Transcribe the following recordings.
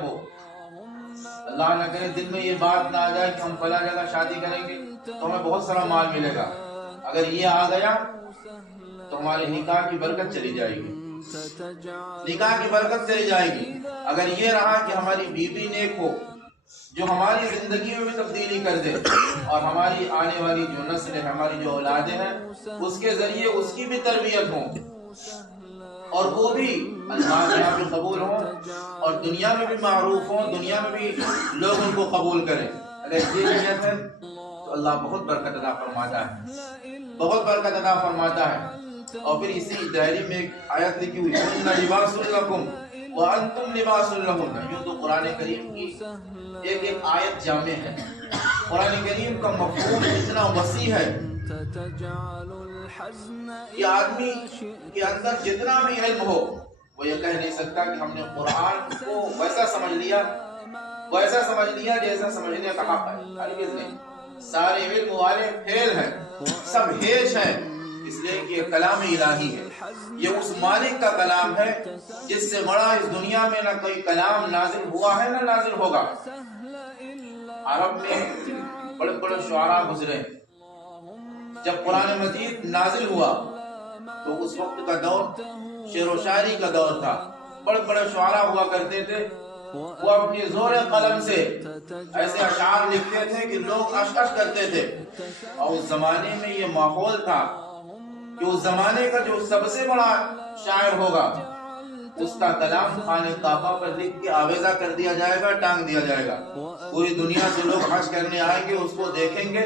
ہو، اللہ نہ کرے دل میں یہ بات نہ آ جائے کہ ہم فلاں جگہ شادی کریں گے تو ہمیں بہت سارا مال ملے گا، اگر یہ آ گیا تو ہمارے نکاح کی برکت چلی جائے گی، نکاح کی برکت چلی جائے گی۔ اگر یہ رہا کہ ہماری بیوی نیک ہو جو ہماری زندگی میں بھی تبدیلی کر دے اور ہماری آنے والی جو نسل ہے، ہماری جو اولادیں ہیں، اس کے ذریعے اس کی بھی تربیت ہو اور وہ بھی اللہ کے یہاں بھی قبول ہوں اور دنیا میں بھی معروف ہوں، دنیا میں بھی لوگ ان کو قبول کریں، اگر یہ نیت ہے تو اللہ بہت برکت عطا فرماتا ہے، بہت برکت عطا فرماتا ہے۔ اور پھر اسی ڈائری میں ایک آیت لکھی ہوئی ہے، "إِنَّ لِبَاسٌ لَكُمْ وَأَنْتُمْ لِبَاسٌ لَهُنَّ"۔ یوں تو قرآن کریم کی ایک ایک آیت جامع ہے، قرآن کریم کا مفہوم اتنا وسیع ہے کہ آدمی کے اندر جتنا بھی علم ہو وہ یہ کہہ نہیں سکتا کہ ہم نے قرآن کو ویسا سمجھ لیا جیسا سمجھنے کا حق ہے۔ ہرگز نہیں، سارے علم والے فیل ہیں، سب ہیج ہیں، اس لیے کہ یہ کلام الہی ہے، یہ اس مالک کا کلام ہے جس سے بڑا اس دنیا میں نہ کوئی کلام نازل ہوا ہے نہ نازل ہوگا۔ عرب میں بڑے بڑے شعراء گزرے، جب قرآن مجید نازل ہوا تو اس وقت کا دور شعر و شاعری کا دور تھا، بڑے بڑے شعراء ہوا کرتے تھے، وہ اپنے زور قلم سے ایسے اشعار لکھتے تھے کہ لوگ اشعار کرتے تھے۔ اور اس زمانے میں یہ ماحول تھا کہ اس زمانے کا جو سب سے بڑا شاعر ہوگا اس کا کلام خانہ کعبہ پر لکھ کے آویزہ کر دیا جائے گا، ٹانگ دیا جائے گا، پوری دنیا سے لوگ حج کرنے آئیں گے، اس کو دیکھیں گے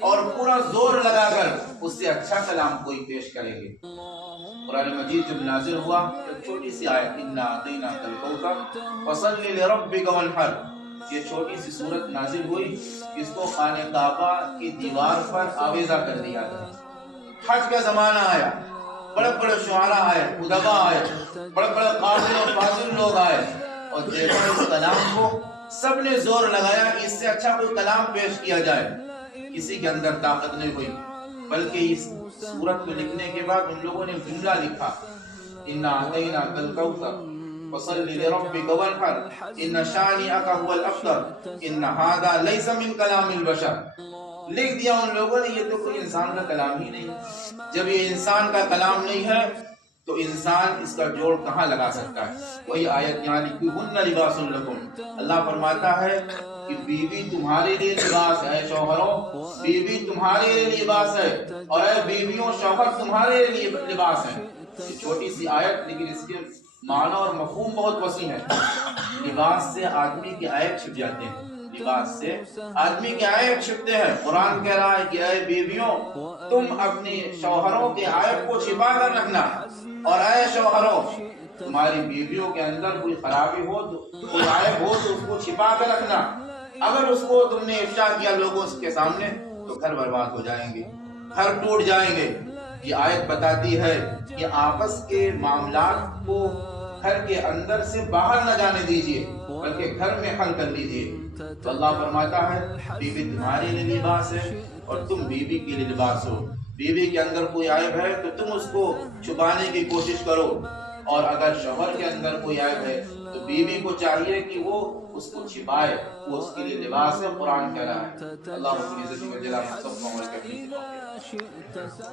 اور پورا زور لگا کر اس سے اچھا کلام کوئی پیش کریں گے۔ قرآن مجید جب نازل ہوا ایک چھوٹی سی آیت، "اِنَّا أَعْطَيْنَاكَ الْكَوْثَرَ فَصَلِّ لِرَبِّكَ وَانْحَرْ"، یہ چھوٹی سی سورت نازل ہوئی، اس کو خانہ کعبہ کی دیوار پر آویزہ کر دیا گیا۔ حج کا زمانہ آیا، بڑے بڑے شعراء آئے، ادبا آئے، بڑے بڑے قابل اور فاضل لوگ آئے اور دیکھا اس کلام کو، سب نے زور لگایا کہ اس سے اچھا کوئی کلام پیش کیا جائے، کسی کے اندر طاقت نہیں ہوئی، بلکہ اس سورت کو لکھنے کے بعد ان لوگوں نے جملہ لکھا، "إِنَّا أَعْطَيْنَاكَ الْكَوْثَرَ فَصَلِّ لِرَبِّكَ وَانْحَرْ إِنَّ شَانِئَكَ هُوَ الْأَبْتَرُ إِنَّ هَذَا لَيْسَ مِنْ كَلَامِ الْبَشَرِ"۔ لکھ دیا ان لوگوں نے، یہ تو کوئی انسان کا کلام ہی نہیں، جب یہ انسان کا کلام نہیں ہے تو انسان اس کا جوڑ کہاں لگا سکتا ہے؟ وہی آیت یہاں لکھی، "هُنَّ لِبَاسٌ لَكُمْ"، اللہ فرماتا ہے کہ بیوی تمہارے لیے لباس ہے، شوہروں بیوی تمہارے لیے لباس ہے، اور اے بیویوں شوہر تمہارے لیے لباس ہے۔ یہ چھوٹی سی آیت لیکن اس کے معنی اور مفہوم بہت وسیع ہے۔ لباس سے آدمی کے عیب چھپ جاتے ہیں، لباس سے آدمی کے عیب چھپتے ہیں۔ قرآن کہہ رہا ہے کہ اے بیویوں تم اپنے شوہروں کے عیب کو چھپا کر رکھنا، اور اے شوہروں تمہاری بیویوں کے اندر کوئی خرابی ہو تو کوئی عیب ہو تو اس کو چھپا کر رکھنا، اگر اس کو تم نے افشا کیا لوگوں کے سامنے تو گھر برباد ہو جائیں گے، گھر ٹوٹ جائیں گے۔ یہ آیت بتاتی ہے کہ آپس کے معاملات کو گھر کے اندر سے باہر نہ جانے دیجیے بلکہ گھر میں حل کر لیجیے۔ تو اللہ فرماتا ہے بیوی تمہارے لیے لباس ہے اور تم بیوی کے لیے لباس ہو۔ بیوی کے اندر کوئی عیب ہے تو تم اس کو چھپانے کی کوشش کرو، اور اگر شوہر کے اندر کوئی عیب ہے تو بیوی کو چاہیے کہ وہ اس کو چھپائے، وہ اس کے لیے لباس ہے۔ قرآن کہہ رہا ہے۔ اللہ رب العزت و جلالہ ہم سب کو عمل کرنے کی توفیق۔